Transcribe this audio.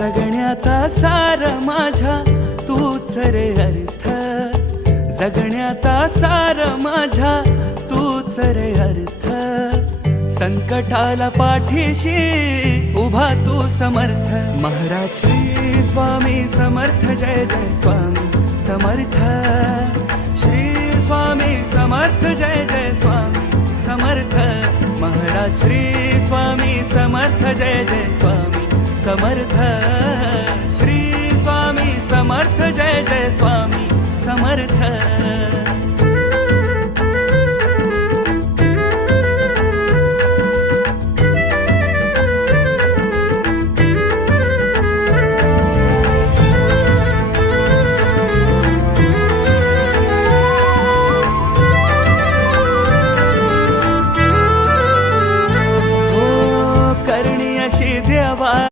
जगण्याचा सार माझ्या तूच रे अर्थ, जगण्याचा सार माझ्या तूच रे अर्थ. संकटाला पाठीशी उभा तू समर्थ. महाराज श्री स्वामी समर्थ, जय जय स्वामी समर्थ. श्री स्वामी समर्थ, जय जय स्वामी समर्थ. महाराज श्री स्वामी समर्थ, जय जय स्वामी समर्थ. श्री स्वामी समर्थ, जय जय स्वामी समर्थ.